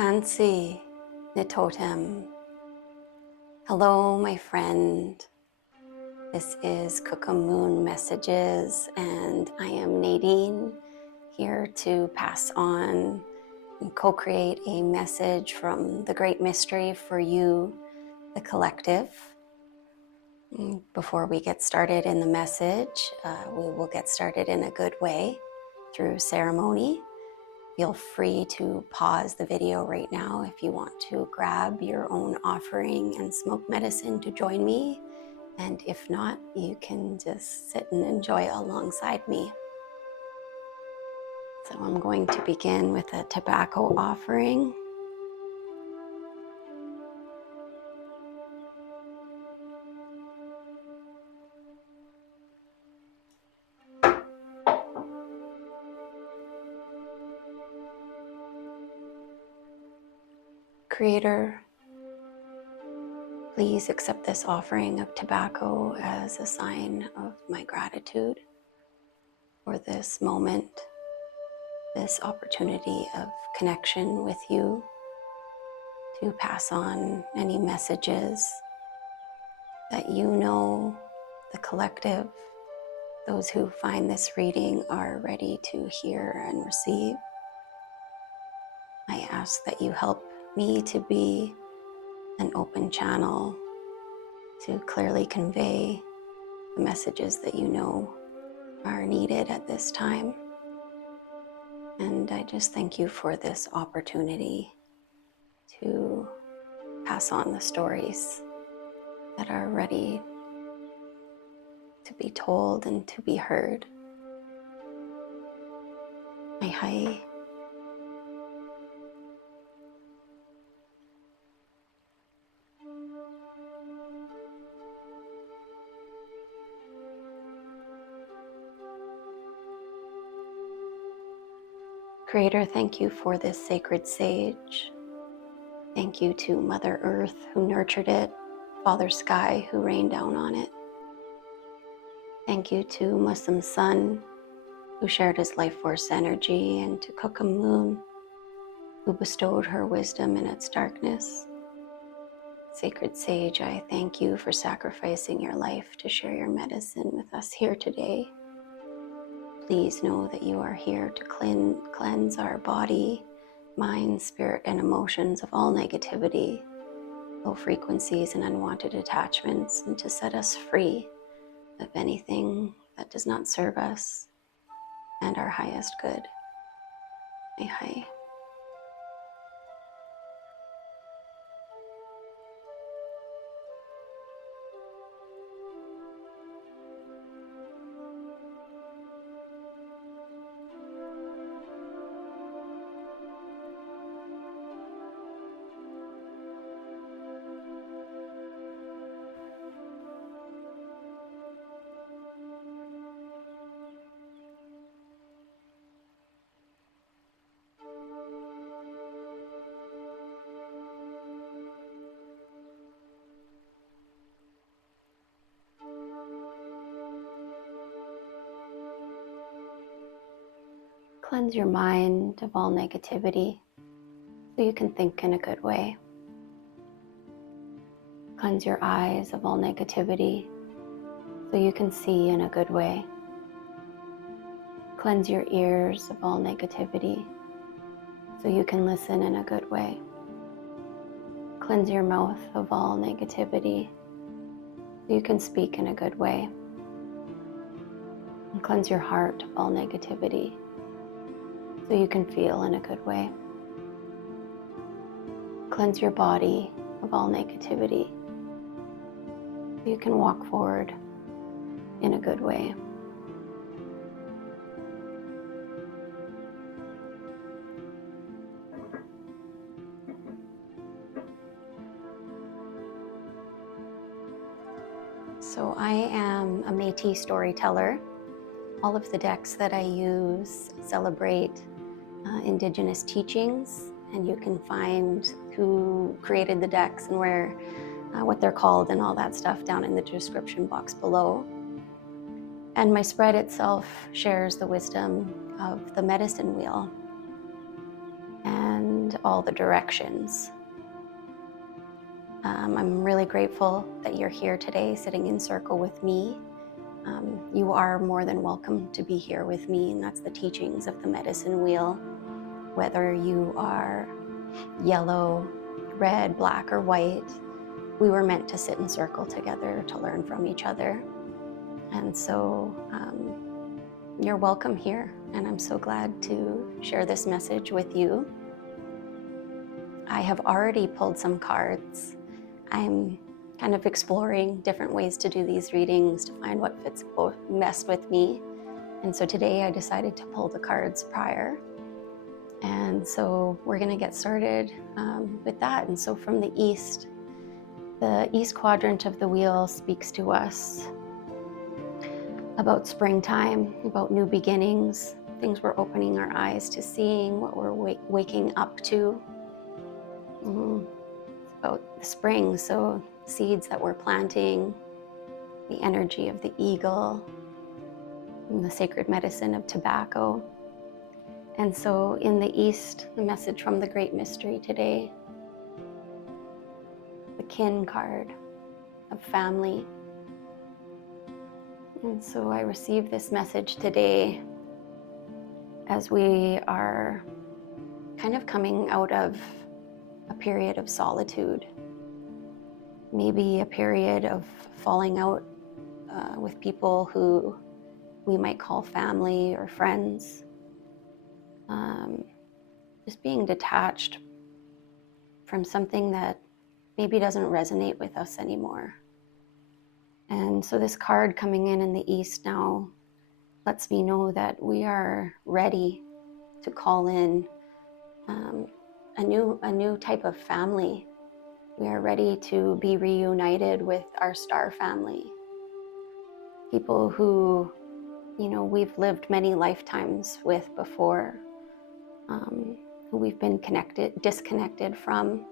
Tansi Nitotem. Hello, my friend. This is Kukamoon Messages, and I am Nadine, here to pass on and co-create a message from the Great Mystery for you, the collective. Before we get started in the message, we will get started in a good way through ceremony. Feel free to pause the video right now if you want to grab your own offering and smoke medicine to join me. And if not, you can just sit and enjoy alongside me. So I'm going to begin with a tobacco offering. Creator, please accept this offering of tobacco as a sign of my gratitude for this moment, this opportunity of connection with you, to pass on any messages that you know the collective, those who find this reading, are ready to hear and receive. I ask that you help me to be an open channel to clearly convey the messages that you know are needed at this time. And I just thank you for this opportunity to pass on the stories that are ready to be told and to be heard. Mahai. Creator, thank you for this sacred sage. Thank you to Mother Earth who nurtured it, Father Sky who rained down on it. Thank you to Muslim Sun who shared his life force energy, and to Kukamoon who bestowed her wisdom in its darkness. Sacred Sage, I thank you for sacrificing your life to share your medicine with us here today. Please know that you are here to cleanse our body, mind, spirit, and emotions of all negativity, low frequencies, and unwanted attachments, and to set us free of anything that does not serve us and our highest good. Mahai. Cleanse your mind of all negativity so you can think in a good way. Cleanse your eyes of all negativity so you can see in a good way. Cleanse your ears of all negativity so you can listen in a good way. Cleanse your mouth of all negativity so you can speak in a good way. And cleanse your heart of all negativity so you can feel in a good way. Cleanse your body of all negativity so you can walk forward in a good way. So I am a métis storyteller. All of the decks that I use celebrate indigenous teachings, and you can find who created the decks and where, what they're called and all that stuff down in the description box below. And my spread itself shares the wisdom of the medicine wheel. And all the directions. I'm really grateful that you're here today sitting in circle with me. You are more than welcome to be here with me, and that's the teachings of the medicine wheel. Whether you are yellow, red, black, or white, we were meant to sit in circle together to learn from each other. And so you're welcome here, and I'm so glad to share this message with you. I have already pulled some cards. I'm kind of exploring different ways to do these readings to find what fits both best with me. And so today I decided to pull the cards prior. And so we're going to get started with that. And so from the east quadrant of the wheel speaks to us about springtime, about new beginnings, things we're opening our eyes to seeing, what we're waking up to. About the spring, so seeds that we're planting, the energy of the eagle, and the sacred medicine of tobacco. And so in the east, the message from the great mystery today, the kin card of family. And so I received this message today as we are kind of coming out of a period of solitude, maybe a period of falling out with people who we might call family or friends, just being detached from something that maybe doesn't resonate with us anymore. And so this card coming in the east now lets me know that we are ready to call in a new type of family. We are ready to be reunited with our star family. People who, we've lived many lifetimes with before, who we've been disconnected from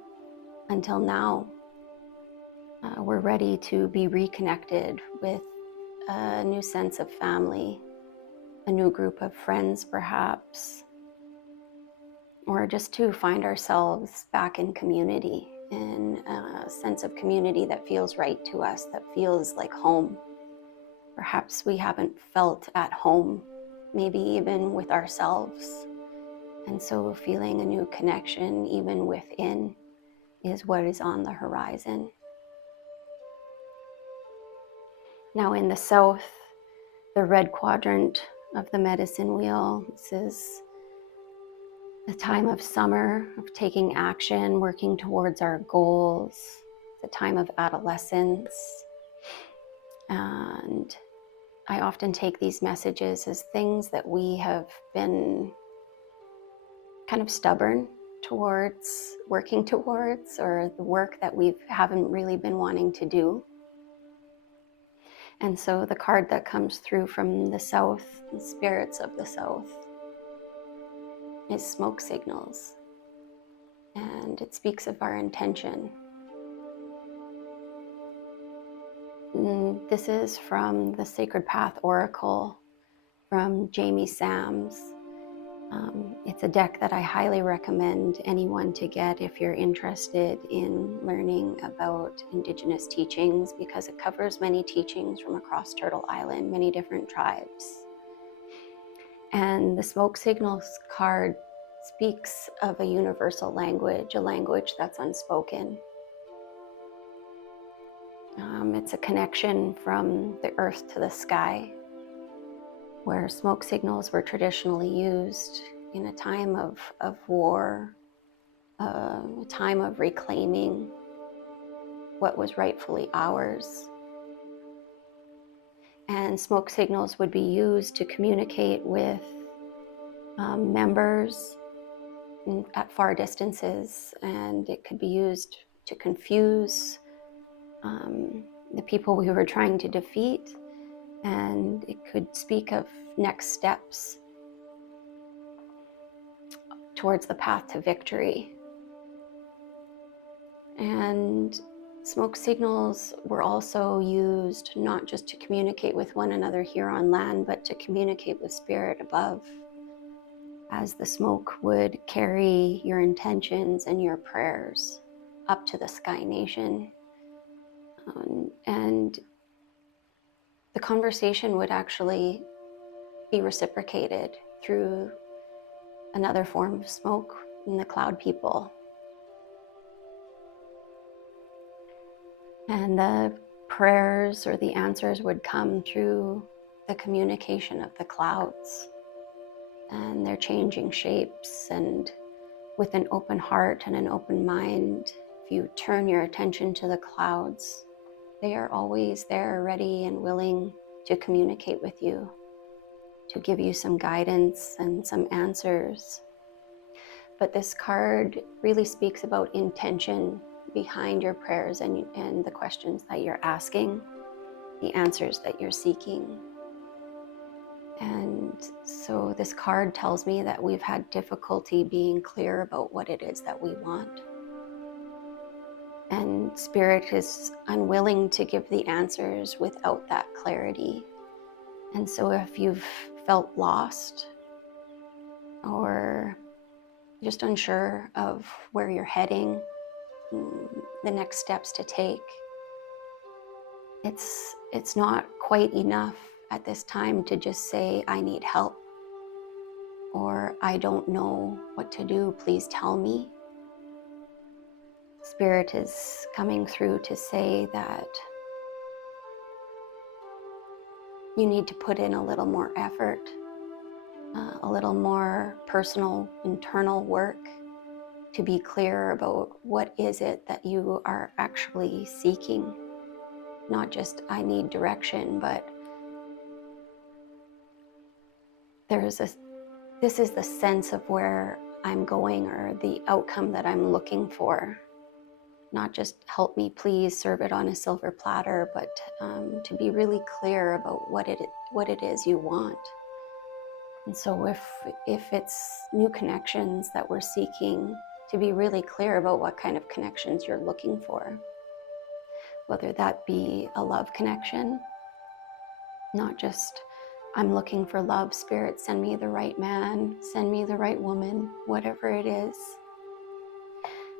until now. We're ready to be reconnected with a new sense of family, a new group of friends perhaps, or just to find ourselves back in community, in a sense of community that feels right to us, that feels like home. Perhaps we haven't felt at home, maybe even with ourselves. And so feeling a new connection, even within, is what is on the horizon. Now in the south, the red quadrant of the medicine wheel, this is the time of summer, of taking action, working towards our goals, the time of adolescence. And I often take these messages as things that we have been kind of stubborn towards, working towards, or the work that we haven't really been wanting to do. And so the card that comes through from the south, the spirits of the south, is smoke signals. And it speaks of our intention. This is from the Sacred Path Oracle from Jamie Sams. It's a deck that I highly recommend anyone to get if you're interested in learning about indigenous teachings, because it covers many teachings from across Turtle Island, many different tribes. And the smoke signals card speaks of a universal language, a language that's unspoken. It's a connection from the earth to the sky, where smoke signals were traditionally used in a time of war, a time of reclaiming what was rightfully ours. And smoke signals would be used to communicate with members at far distances, and it could be used to confuse the people we were trying to defeat, and it could speak of next steps towards the path to victory. And smoke signals were also used not just to communicate with one another here on land, but to communicate with spirit above. as the smoke would carry your intentions and your prayers up to the Sky Nation. And the conversation would actually be reciprocated through another form of smoke in the cloud people. And the prayers or the answers would come through the communication of the clouds. And they're changing shapes, and with an open heart and an open mind, if you turn your attention to the clouds, they are always there, ready and willing to communicate with you, to give you some guidance and some answers. But this card really speaks about intention behind your prayers and the questions that you're asking, the answers that you're seeking. And so this card tells me that we've had difficulty being clear about what it is that we want. And Spirit is unwilling to give the answers without that clarity. And so if you've felt lost or just unsure of where you're heading, the next steps to take, it's not quite enough at this time to just say, I need help, or I don't know what to do, please tell me. Spirit is coming through to say that you need to put in a little more effort, a little more personal, internal work to be clear about what is it that you are actually seeking. Not just, I need direction, but this is the sense of where I'm going or the outcome that I'm looking for. Not just help me please, serve it on a silver platter, but to be really clear about what it is you want. And so if it's new connections that we're seeking, to be really clear about what kind of connections you're looking for. Whether that be a love connection, not just, I'm looking for love, Spirit, send me the right man, send me the right woman, whatever it is.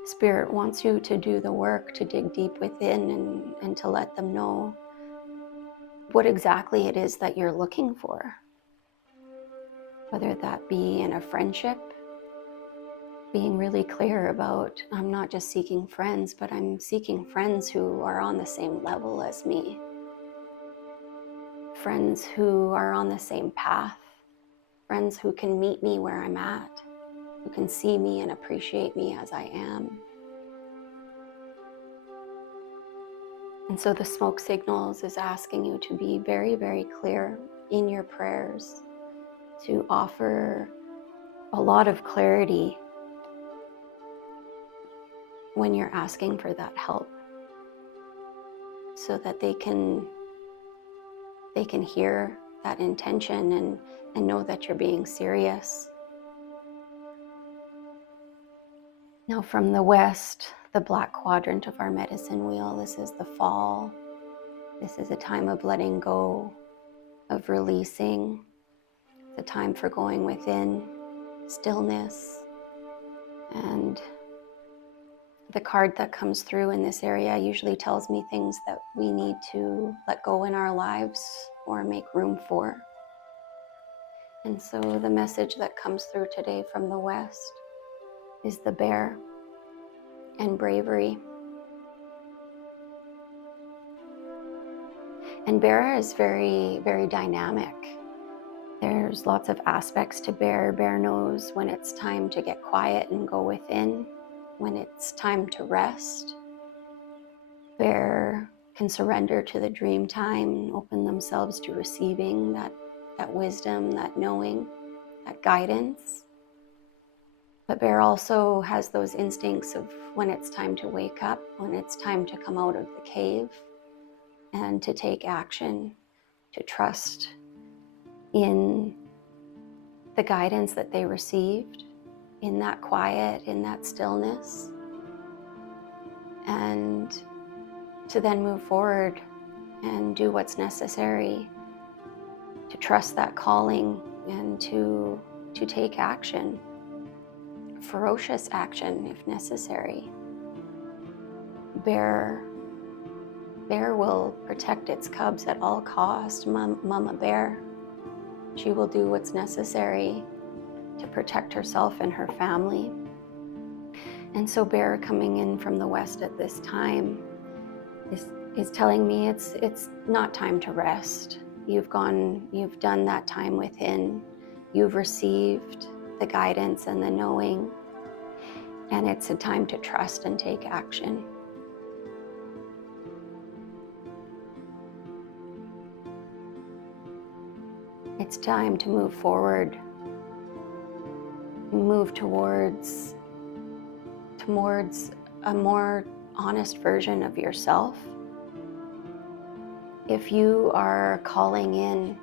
Spirit wants you to do the work, to dig deep within and to let them know what exactly it is that you're looking for. Whether that be in a friendship, being really clear about, I'm not just seeking friends, but I'm seeking friends who are on the same level as me. Friends who are on the same path. Friends who can meet me where I'm at, who can see me and appreciate me as I am. And so the smoke signals is asking you to be very, very clear in your prayers, to offer a lot of clarity when you're asking for that help, so that they can hear that intention and know that you're being serious. Now from the west, the black quadrant of our medicine wheel, this is the fall. This is a time of letting go, of releasing. It's a time for going within, stillness. And the card that comes through in this area usually tells me things that we need to let go in our lives or make room for. And so the message that comes through today from the west is the bear and bravery. And bear is very, very dynamic. There's lots of aspects to bear. Bear knows when it's time to get quiet and go within, when it's time to rest. Bear can surrender to the dream time and open themselves to receiving that wisdom, that knowing, that guidance. But bear also has those instincts of when it's time to wake up, when it's time to come out of the cave and to take action, to trust in the guidance that they received, in that quiet, in that stillness, and to then move forward and do what's necessary to trust that calling and to to take action, ferocious action if necessary. Bear will protect its cubs at all costs. Mama bear, she will do what's necessary to protect herself and her family. And so bear coming in from the west at this time is telling me it's not time to rest. You've done that time within. You've received the guidance and the knowing, and it's a time to trust and take action. It's time to move forward, move towards a more honest version of yourself. If you are calling in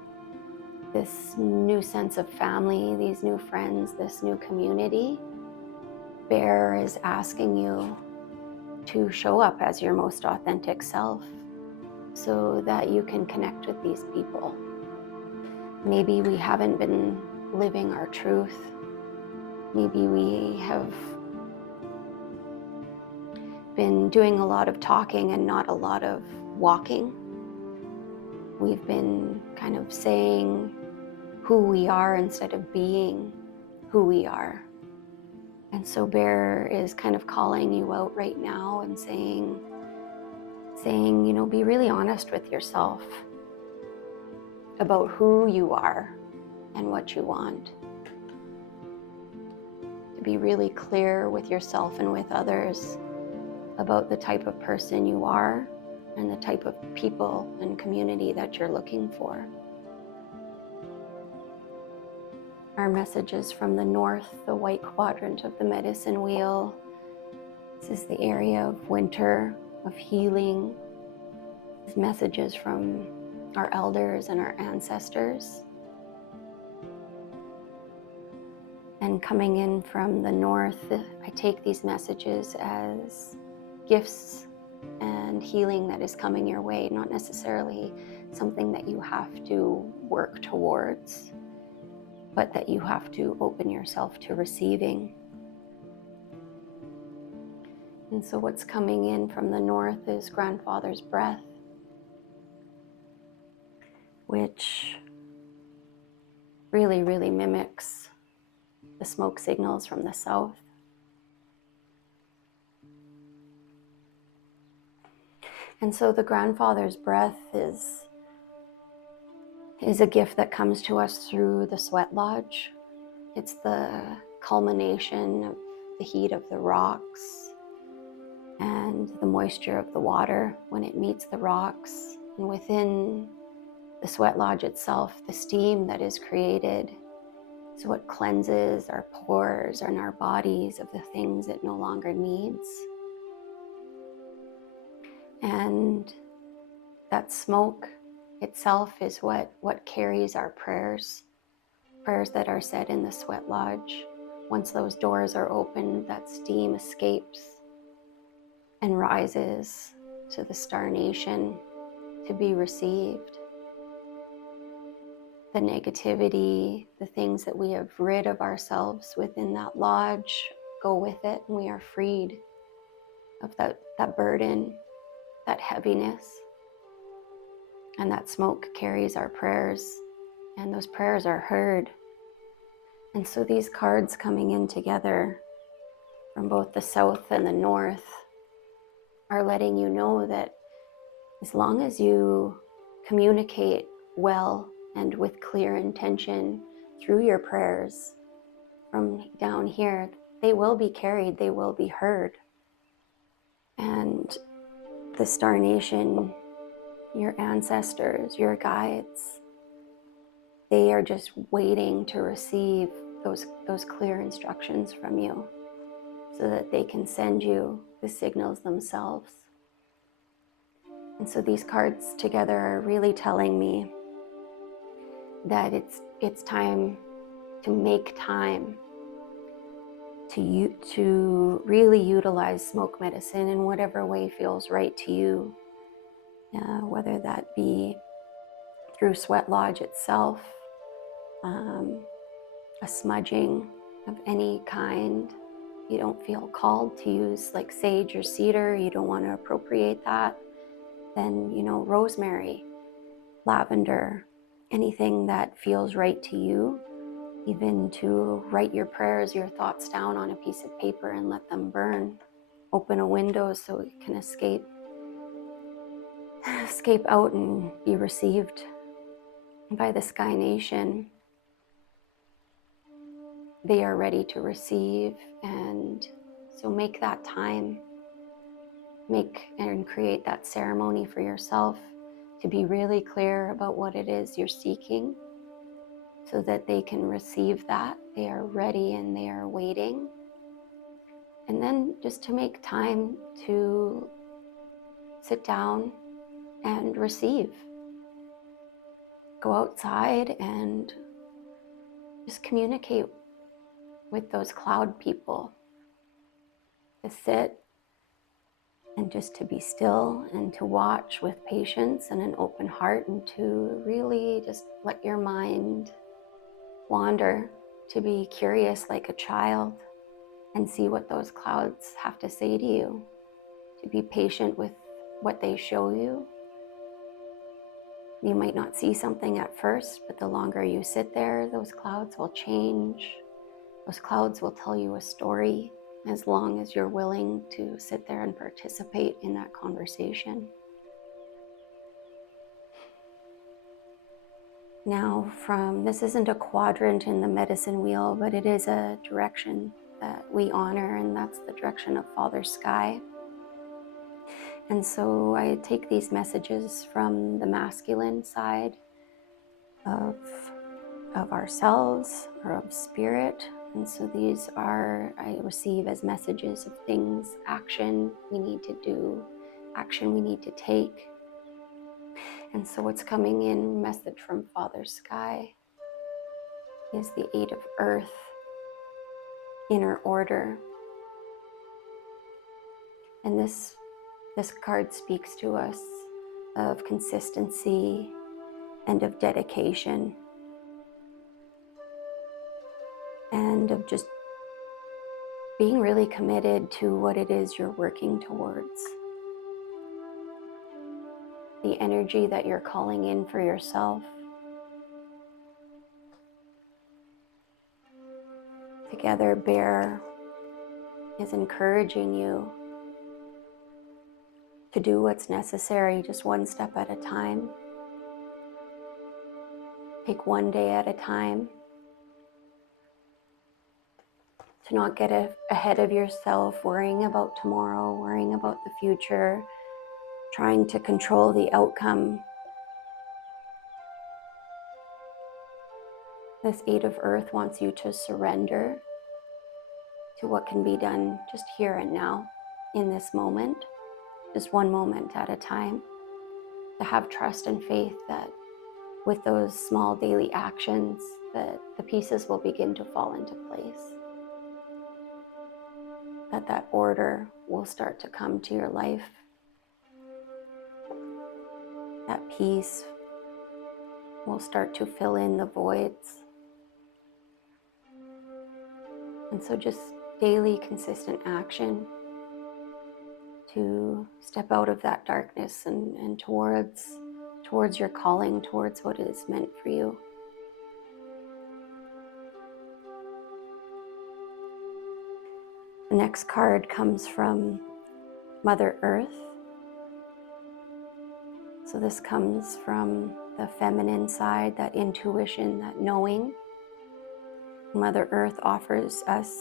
this new sense of family, these new friends, this new community, Bear is asking you to show up as your most authentic self so that you can connect with these people. Maybe we haven't been living our truth. Maybe we have been doing a lot of talking and not a lot of walking. We've been kind of saying who we are instead of being who we are. And so Bear is kind of calling you out right now and saying, be really honest with yourself about who you are and what you want. To be really clear with yourself and with others about the type of person you are and the type of people and community that you're looking for. Our messages from the north, the white quadrant of the medicine wheel. This is the area of winter, of healing. These messages from our elders and our ancestors. And coming in from the north, I take these messages as gifts and healing that is coming your way, not necessarily something that you have to work towards, but that you have to open yourself to receiving. And so what's coming in from the north is grandfather's breath, which really, really mimics the smoke signals from the south. And so the grandfather's breath is a gift that comes to us through the sweat lodge. It's the culmination of the heat of the rocks and the moisture of the water when it meets the rocks. And within the sweat lodge itself, the steam that is created is what cleanses our pores and our bodies of the things it no longer needs. And that smoke itself is what carries our prayers that are said in the sweat lodge. Once those doors are opened, that steam escapes and rises to the star nation to be received. The negativity, the things that we have rid of ourselves within that lodge go with it, and we are freed of that burden, that heaviness. And that smoke carries our prayers, and those prayers are heard. And so these cards coming in together from both the south and the north are letting you know that as long as you communicate well and with clear intention through your prayers from down here, they will be carried, they will be heard. And the Star Nation, your ancestors, your guides, they are just waiting to receive those clear instructions from you so that they can send you the signals themselves. And so these cards together are really telling me that it's time to make time to really utilize smoke medicine in whatever way feels right to you, whether that be through sweat lodge itself, a smudging of any kind, you don't feel called to use like sage or cedar, you don't want to appropriate that, then, rosemary, lavender, anything that feels right to you, even to write your prayers, your thoughts down on a piece of paper and let them burn. Open a window so it can escape out and be received by the Sky Nation. They are ready to receive, and so make that time. Make and create that ceremony for yourself to be really clear about what it is you're seeking so that they can receive that. They are ready and they are waiting. And then just to make time to sit down and receive. Go outside and just communicate with those cloud people. To sit and just to be still and to watch with patience and an open heart, and to really just let your mind wander, to be curious like a child and see what those clouds have to say to you, to be patient with what they show you. You might not see something at first, but the longer you sit there, those clouds will change. Those clouds will tell you a story, as long as you're willing to sit there and participate in that conversation. Now, this isn't a quadrant in the medicine wheel, but it is a direction that we honor, and that's the direction of Father Sky. And so I take these messages from the masculine side of ourselves, or of spirit. And so these I receive as messages of things, action we need to do, action we need to take. And so what's coming in, message from Father Sky, is the 8 of Earth, inner order. And this card speaks to us of consistency and of dedication, and of just being really committed to what it is you're working towards. The energy that you're calling in for yourself. Together, Bear is encouraging you to do what's necessary, just one step at a time. Take one day at a time. To not get ahead of yourself, worrying about tomorrow, worrying about the future, trying to control the outcome. This 8 of Earth wants you to surrender to what can be done just here and now, in this moment, just one moment at a time. To have trust and faith that with those small daily actions, that the pieces will begin to fall into place. That order will start to come to your life. That peace will start to fill in the voids. And so just daily consistent action to step out of that darkness and towards your calling, towards what is meant for you. The next card comes from Mother Earth. So this comes from the feminine side, that intuition, that knowing. Mother Earth offers us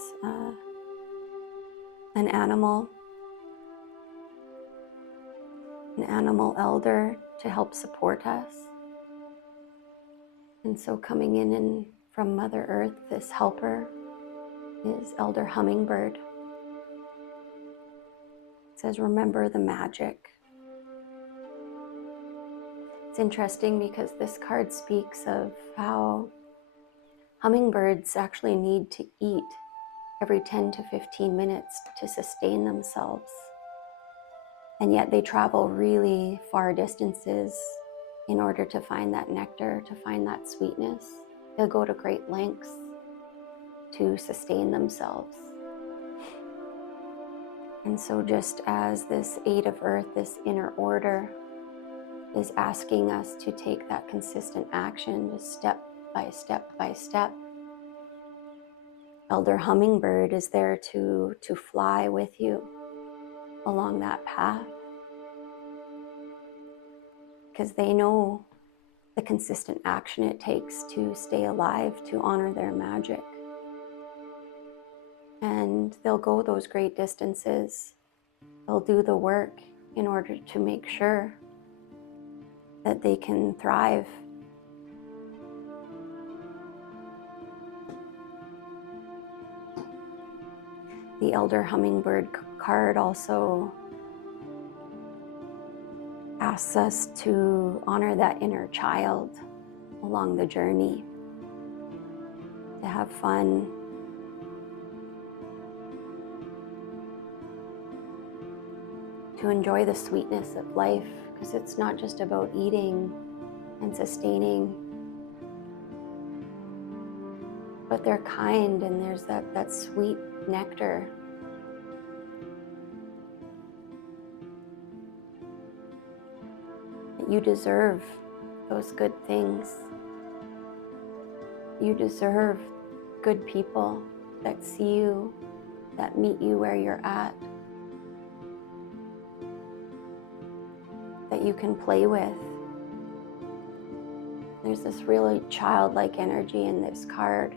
an animal elder to help support us. And so coming in from Mother Earth, this helper is Elder Hummingbird. It says, remember the magic. It's interesting because this card speaks of how hummingbirds actually need to eat every 10 to 15 minutes to sustain themselves. And yet they travel really far distances in order to find that nectar, to find that sweetness. They'll go to great lengths. to sustain themselves. And so just as this Eight of Earth, this inner order, is asking us to take that consistent action, just step by step by step, Elder Hummingbird is there to fly with you along that path, because they know the consistent action it takes to stay alive, to honor their magic. And they'll go those great distances. They'll do the work in order to make sure that they can thrive. The Elder Hummingbird card also asks us to honor that inner child along the journey, to have fun, to enjoy the sweetness of life, because it's not just about eating and sustaining, but they're kind, and there's that sweet nectar. You deserve those good things. You deserve good people that see you, that meet you where you're at, that you can play with. There's this really childlike energy in this card.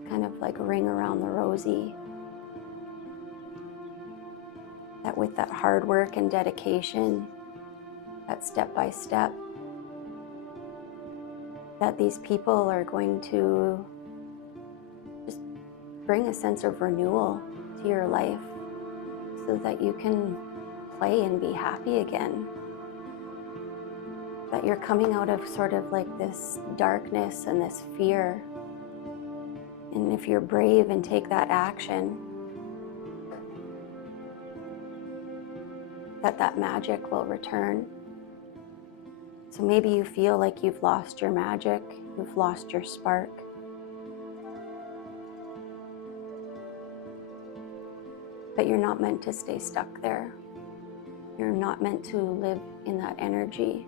It's kind of like a ring around the rosy. That with that hard work and dedication, that step by step, that these people are going to just bring a sense of renewal to your life so that you can play and be happy again. That you're coming out of sort of like this darkness and this fear. And if you're brave and take that action, that magic will return. So maybe you feel like you've lost your magic, you've lost your spark. But you're not meant to stay stuck there. You're not meant to live in that energy.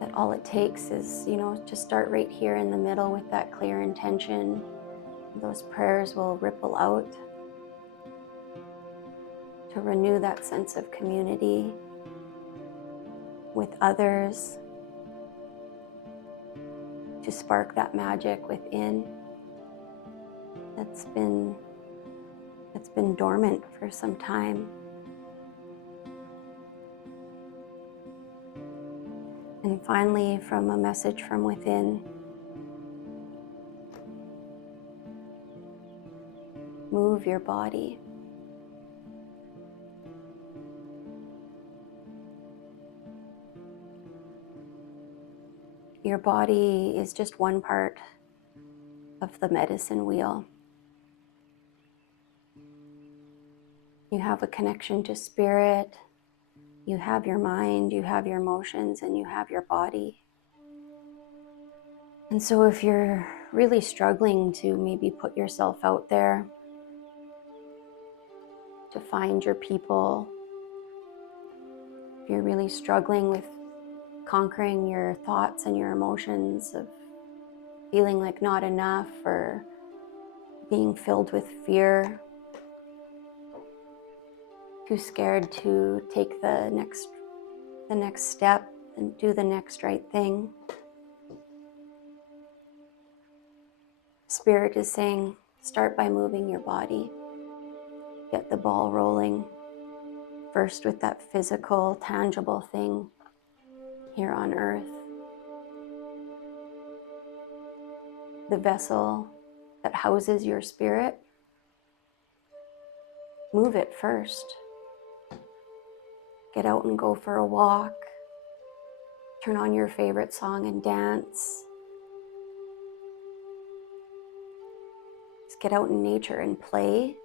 That all it takes is, just start right here in the middle with that clear intention. Those prayers will ripple out to renew that sense of community with others, to spark that magic within that's been dormant for some time. And finally, from a message from within, move your body. Your body is just one part of the medicine wheel. You have a connection to spirit, you have your mind, you have your emotions, and you have your body. And so if you're really struggling to maybe put yourself out there, to find your people, if you're really struggling with conquering your thoughts and your emotions of feeling like not enough or being filled with fear, too scared to take the next step and do the next right thing, Spirit is saying, start by moving your body. Get the ball rolling. First with that physical, tangible thing here on earth. The vessel that houses your spirit. Move it first. Get out and go for a walk. Turn on your favorite song and dance. Just get out in nature and play.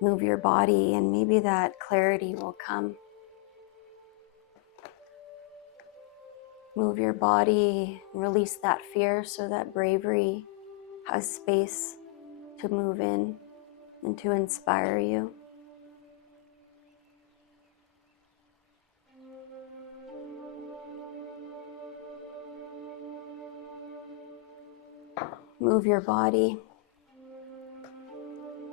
Move your body, and maybe that clarity will come. Move your body, release that fear so that bravery has space to move in and to inspire you. Move your body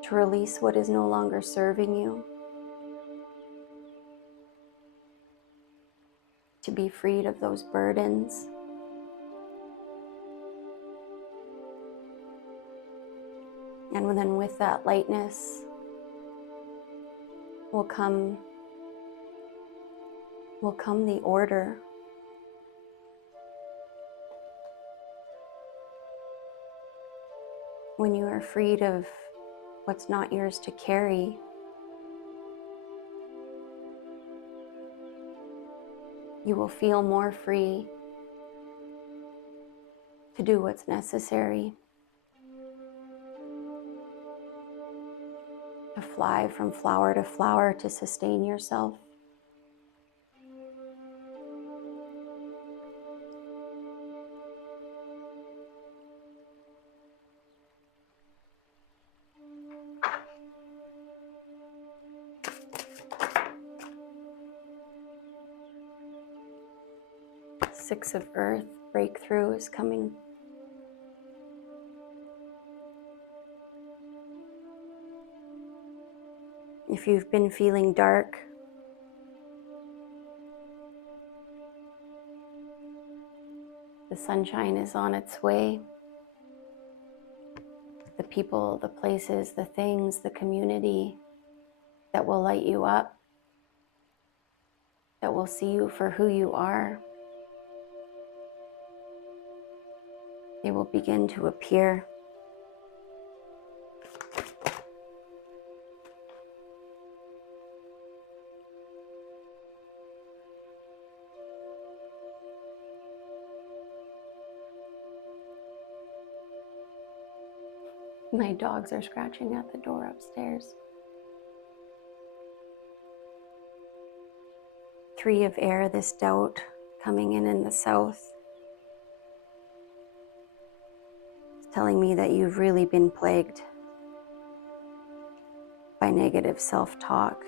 to release what is no longer serving you, to be freed of those burdens. And then with that lightness will come the order. When you are freed of what's not yours to carry, you will feel more free to do what's necessary, to fly from flower to flower to sustain yourself. Six of Earth, breakthrough is coming. If you've been feeling dark, the sunshine is on its way. The people, the places, the things, the community that will light you up, that will see you for who you are, they will begin to appear. My dogs are scratching at the door upstairs. Three of air, this doubt coming in the south. It's telling me that you've really been plagued by negative self-talk.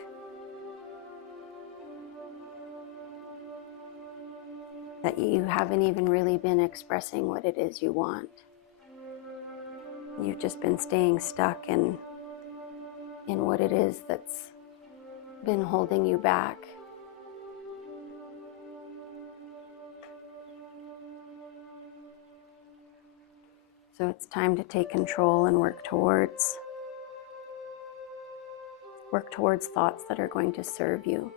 That you haven't even really been expressing what it is you want. You've just been staying stuck in what it is that's been holding you back. So it's time to take control and work towards thoughts that are going to serve you.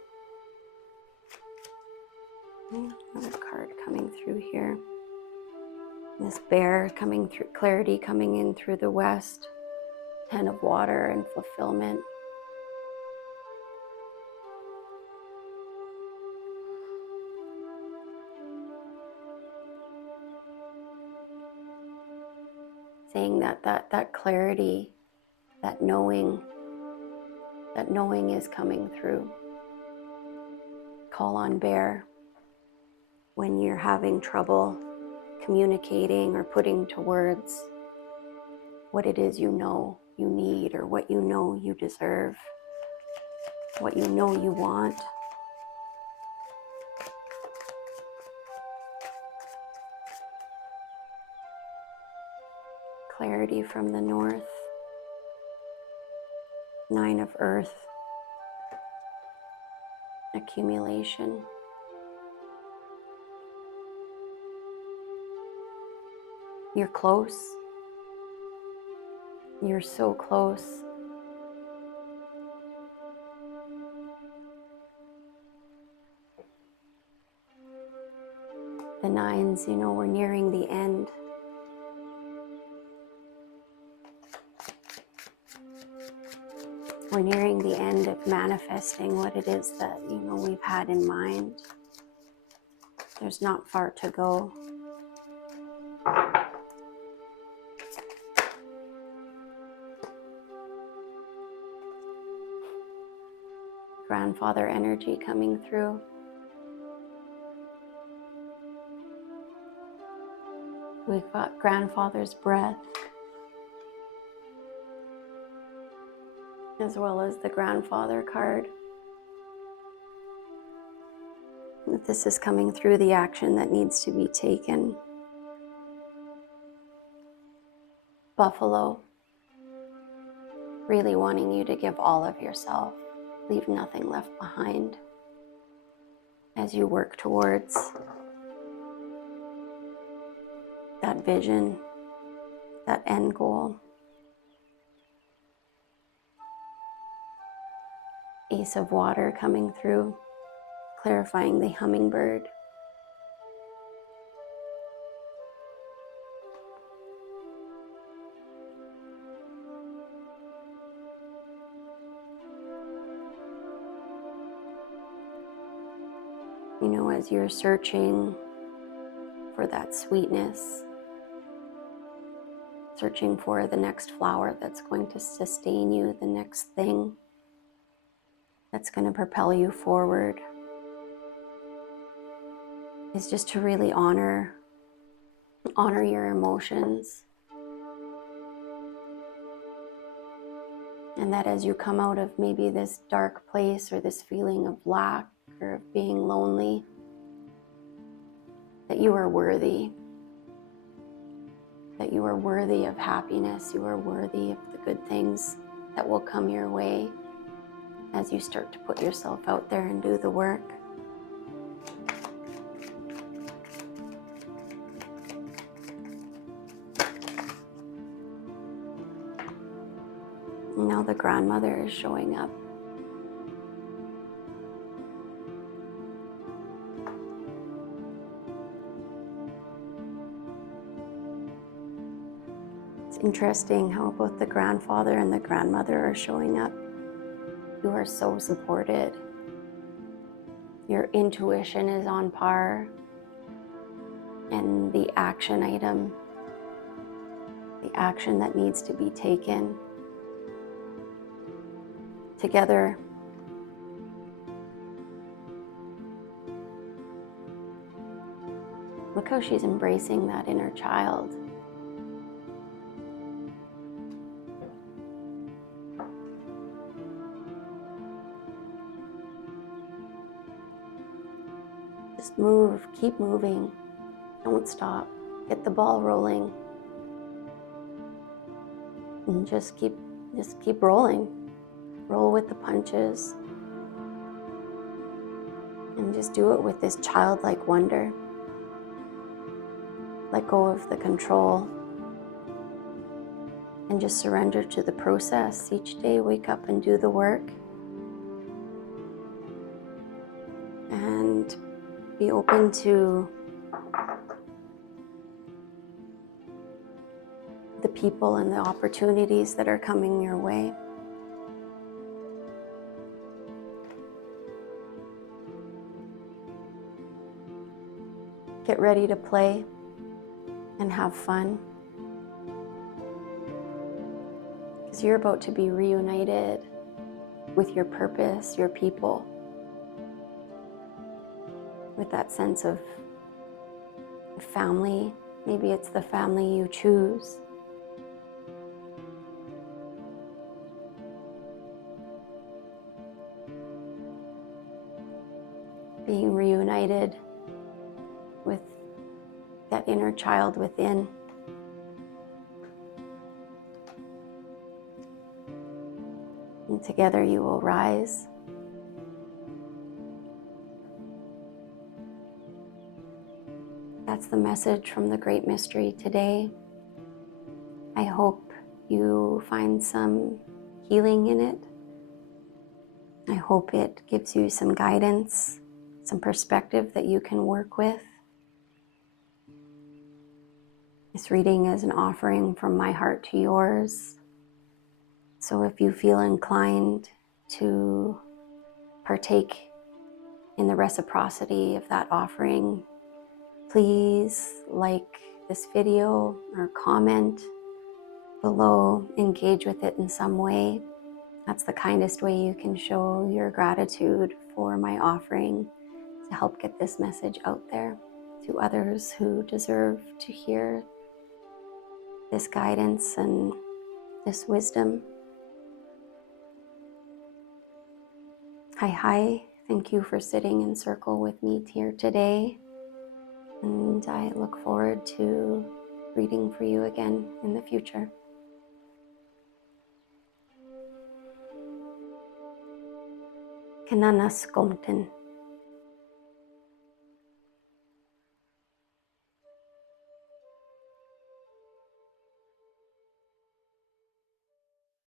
Another card coming through here. This bear coming through, clarity coming in through the west. 10 of water and fulfillment. Saying that clarity, that knowing is coming through. Call on bear when you're having trouble communicating or putting to words what it is you know you need, or what you know you deserve, what you know you want. Clarity from the north. 9 of earth. Accumulation. You're close. You're so close. The 9s, we're nearing the end. We're nearing the end of manifesting what it is that, we've had in mind. There's not far to go. Grandfather energy coming through. We've got grandfather's breath, as well as the grandfather card. That this is coming through the action that needs to be taken. Buffalo, really wanting you to give all of yourself, leave nothing left behind as you work towards that vision, that end goal. Ace of water coming through, clarifying the hummingbird. You know, as you're searching for that sweetness, searching for the next flower that's going to sustain you, the next thing that's going to propel you forward, is just to really honor your emotions. And that as you come out of maybe this dark place or this feeling of lack or of being lonely, that you are worthy. That you are worthy of happiness. You are worthy of the good things that will come your way as you start to put yourself out there and do the work. And now the grandmother is showing up. It's interesting how both the grandfather and the grandmother are showing up. You are so supported. Your intuition is on par. And the action item, the action that needs to be taken together. Look how she's embracing that inner child. Just move, keep moving, don't stop, get the ball rolling, and just keep rolling. Roll with the punches, and just do it with this childlike wonder. Let go of the control, and just surrender to the process. Each day, wake up and do the work, and be open to the people and the opportunities that are coming your way. Get ready to play and have fun, because you're about to be reunited with your purpose, your people, with that sense of family. Maybe it's the family you choose. Being reunited with that inner child within. And together you will rise. That's the message from the Great Mystery today. I hope you find some healing in it. I hope it gives you some guidance, some perspective that you can work with. This reading is an offering from my heart to yours. So if you feel inclined to partake in the reciprocity of that offering, please like this video or comment below, engage with it in some way. That's the kindest way you can show your gratitude for my offering to help get this message out there to others who deserve to hear this guidance and this wisdom. Hi, thank you for sitting in circle with me here today, and I look forward to reading for you again in the future. Kenanaskomten.